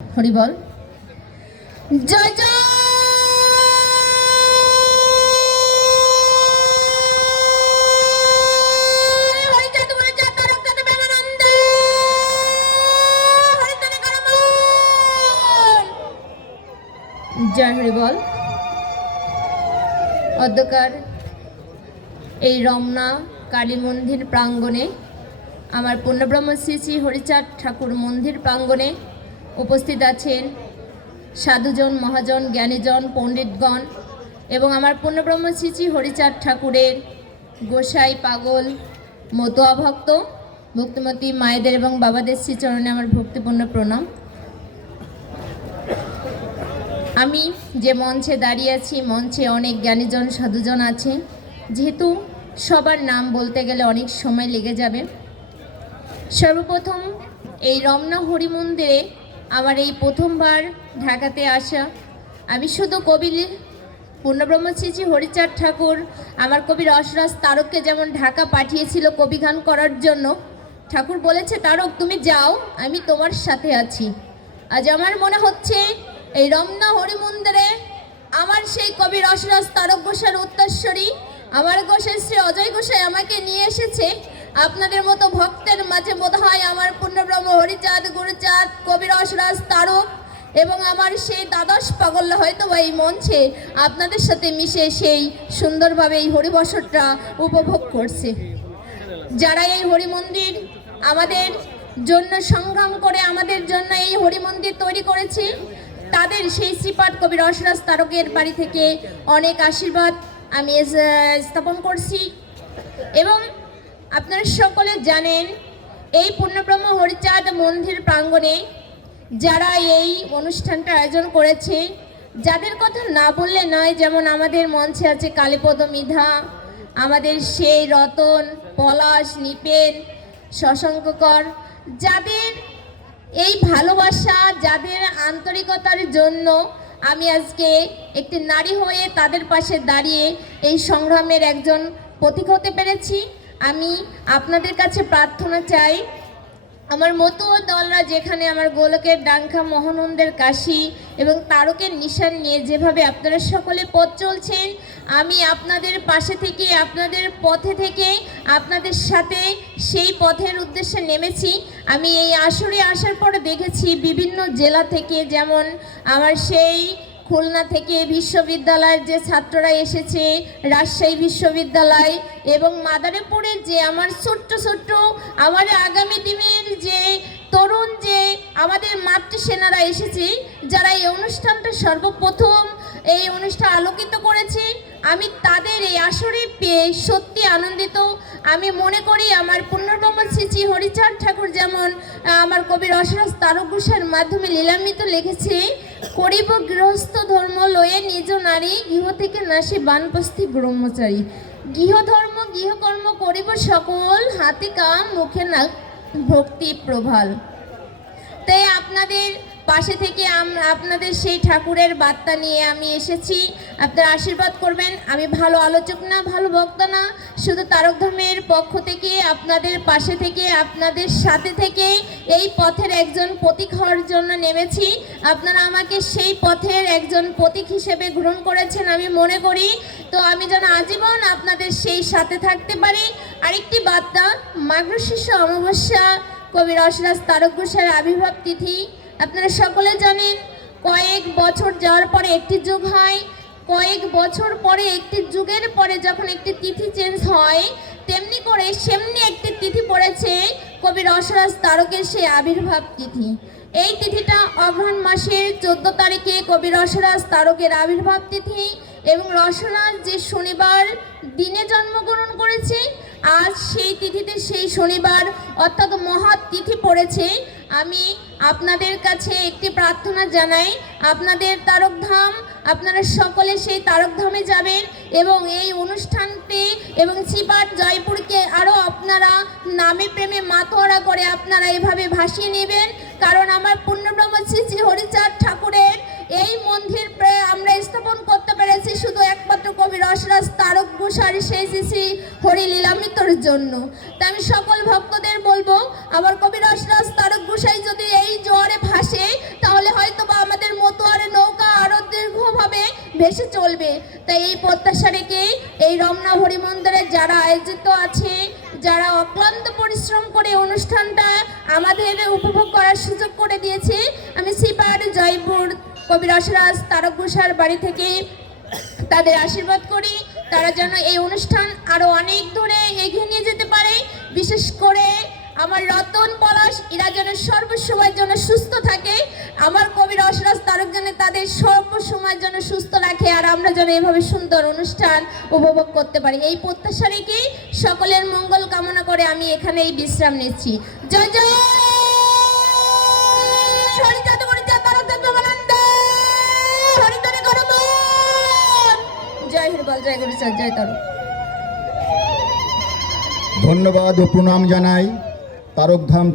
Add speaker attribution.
Speaker 1: হরি বল। জয় জয়। জয় হরি বল। অধ্যকার এই রমনা কালী মন্দির প্রাঙ্গণে আমার পূর্ণব্রহ্ম শ্রী শ্রী হরিচাঁদ ঠাকুর মন্দির প্রাঙ্গণে উপস্থিত আছেন সাধুজন, মহাজন, জ্ঞানীজন, পণ্ডিতগণ এবং আমার পূর্ণব্রহ্ম শ্রী শ্রী হরিচাঁদ ঠাকুরের গোসাই পাগল মতুয়া ভক্ত ভক্তিমতী মায়েদের এবং বাবাদের শ্রীচরণে আমার ভক্তিপূর্ণ প্রণাম। আমি যে মঞ্চে দাঁড়িয়ে আছি, মঞ্চে অনেক জ্ঞানীজন, সাধুজন আছে, যেহেতু সবার নাম বলতে গেলে অনেক সময় লেগে যাবে। সর্বপ্রথম এই রমনা হরি মন্দিরে আমার এই প্রথমবার ঢাকাতে আসা। আমি শুধু কবি পূর্ণব্রহ্মশ্রী হরিচাঁদ ঠাকুর, আমার কবি রসরাজ তারককে যেমন ঢাকা পাঠিয়েছিল কবি গান করার জন্য। ঠাকুর বলেছে, তারক, তুমি যাও, আমি তোমার সাথে আছি। আজ আমার মনে হচ্ছে, এই রমনা হরি মন্দিরে আমার সেই কবি রসরাজ তারক ঘোষের উত্তরস্বরী আমার গোসাই শ্রী অজয় গোসাই আমাকে নিয়ে এসেছে। আপনাদের মতো ভক্তের মাঝে বোধ হয় আমার পূর্ণব্রহ্ম হরিচাঁদ, গুরুচাঁদ কবি রসরাজ তারক এবং আমার সেই দ্বাদশ পাগল্য হয়তো বা এই মঞ্চে আপনাদের সাথে মিশে সেই সুন্দরভাবে এই হরিবসরটা উপভোগ করছে। যারা এই হরি মন্দির আমাদের জন্য সংগ্রাম করে, আমাদের জন্য এই হরি মন্দির তৈরি করেছে, তাদের সেই শ্রীপাঠ কবি রসরাজ তারকের বাড়ি থেকে অনেক আশীর্বাদ আমি স্থাপন করছি। এবং আপনারা সকলে জানেন, এই পূর্ণব্রহ্ম হরিচাঁদ মন্দির প্রাঙ্গণে যারা এই অনুষ্ঠানটা আয়োজন করেছে, যাদের কথা না বললে নয়, যেমন আমাদের মঞ্চে আছে কালীপদ মিধা, আমাদের সেই রতন, পলাশ, নিপেন, শশাঙ্ককর, যাদের এই ভালোবাসা, যাদের আন্তরিকতার জন্য আমি আজকে একটি নারী হয়ে তাদের পাশে দাঁড়িয়ে এই সংগ্রামের একজন প্রতীক হতে পেরেছি। আমি আপনাদের কাছে প্রার্থনা চাই। আমার মতো দলরা যেখানে আমার গোলকের ডাঙ্কা মহানন্দের কাশি এবং তারকের নিশান নিয়ে যেভাবে আপনারা সকলে পথ চলছেন, আমি আপনাদের পাশে থেকে, আপনাদের পথে থেকে, আপনাদের সাথে সেই পথের উদ্দেশ্যে নেমেছি। আমি এই আসরে আসার পরে দেখেছি বিভিন্ন জেলা থেকে যেমন আমার সেই খুলনা থেকে বিশ্ববিদ্যালয়ের যে ছাত্ররা এসেছে, রাজশাহী বিশ্ববিদ্যালয় এবং মাদারীপুরে যে আমার ছোট্ট ছোট্ট, আমার আগামী দিনের যে তরুণ যে আমাদের মাতৃসেনারা এসেছে, যারা এই অনুষ্ঠানটা সর্বপ্রথম এই অনুষ্ঠান আলোকিত করেছে, আমি তাদের এই আসরে পেয়ে সত্যি আনন্দিত। আমি মনে করি আমার পুনর্বম্ব শ্রী হরিচাঁদ ঠাকুর যেমন আমার কবি রসরাজ তারক ঘোষের মাধ্যমে লীলামিত লিখেছে করিব গৃহস্থ ধর্ম লয়ে নিজ নারী গৃহ থেকে নাসি বানপস্থি ব্রহ্মচারী। গৃহধর্ম গৃহকর্ম করিব সকল, হাতে কাম, মুখে না ভক্তি, প্রভাল। তাই আপনাদের পাশে থেকে আপনাদের সেই ঠাকুরের বার্তা নিয়ে আমি এসেছি। আপনারা আশীর্বাদ করবেন। আমি ভালো আলোচক না, ভালো বক্তা না। শুধু তারক ধর্মের পক্ষ থেকে, আপনাদের পাশে থেকে, আপনাদের সাথে থেকে এই পথের একজন প্রতীক হওয়ার জন্য নেমেছি। আপনারা আমাকে সেই পথের একজন প্রতীক হিসেবে গ্রহণ করেছেন আমি মনে করি। তো আমি যেন আজীবন আপনাদের সেই সাথে থাকতে পারি। আরেকটি বার্তা, মাঘ শিশু অমাবস্যা, কবি রসরাজ তারক ঘোষের আবির্ভাব তিথি। আপনারা সকলে জানেন, কয়েক বছর যাওয়ার পরে একটি যুগ হয়। কয়েক বছর পরে একটি যুগের পরে যখন একটি তিথি চেঞ্জ হয়, তেমনি করে সেমনি একটি তিথি পড়েছে কবি রসরাজ তারকের সেই আবির্ভাব তিথি। এই তিথিটা অগ্রহণ মাসের চোদ্দ তারিখে কবি রসরাজ তারকের আবির্ভাব তিথি এবং রসরাজ যে শনিবার দিনে জন্মগ্রহণ করেছে, আজ সেই তিথিতে সেই শনিবার অর্থাৎ মহা তিথি পড়েছে। আমি আপনাদের কাছে একটি প্রার্থনা জানাই। আপনাদের তারকধাম, আপনারা সকলে সেই তারকধামে যাবেন এবং এই অনুষ্ঠানটি এবং চিপাট জয়পুরকে আরও আপনারা নামে প্রেমে মাতোয়ারা করে আপনারা এভাবে ভাসিয়ে নেবেন। কারণ আমার পূর্ণব্রহ্ম শ্রী শ্রী হরিচাঁদ ঠাকুরের এই মন্দির প্রে- আমরা স্থাপন করতে করেছি শুধু একমাত্র কবি রসরাজ তারক গোসারি সেজেছি হরি মিত্রর জন্য। তাই আমি সকল ভক্তদের বলব, আমার কবি রসরাজ তারক গোসাই যদি এই জোয়ারে ভাসে, তাহলে হয়তো বা আমাদের মতোয়ারে নৌকা আরও দীর্ঘভাবে ভেসে চলবে। তাই এই প্রত্যাশা রেখেই এই রমনা হরিমন্দিরে যারা আয়োজিত আছে, যারা অক্লান্ত পরিশ্রম করে অনুষ্ঠানটা আমাদের উপভোগ করার সুযোগ করে দিয়েছে, আমি সিপার জয়পুর কবি রসরাজ তারক ঘোষার বাড়ি থেকে তাদের আশীর্বাদ করি। তারা যেন এই অনুষ্ঠান আরও অনেক দূরে এগিয়ে নিয়ে যেতে পারে। বিশেষ করে আমার রতন পলাশ, এরা যেন সর্বসময়ের জন্য সুস্থ থাকে। আমার কবি রসরাজ তারক যেন তাদের সর্বসময়ের জন্য সুস্থ রাখে। আর আমরা যেন এভাবে সুন্দর অনুষ্ঠান উপভোগ করতে পারি। এই প্রত্যাশা রেখেই সকলের মঙ্গল কামনা করে আমি এখানে এই বিশ্রাম নিচ্ছি। জয় জয়!
Speaker 2: ধন্যবাদ ও প্রণাম জানাই তারকধাম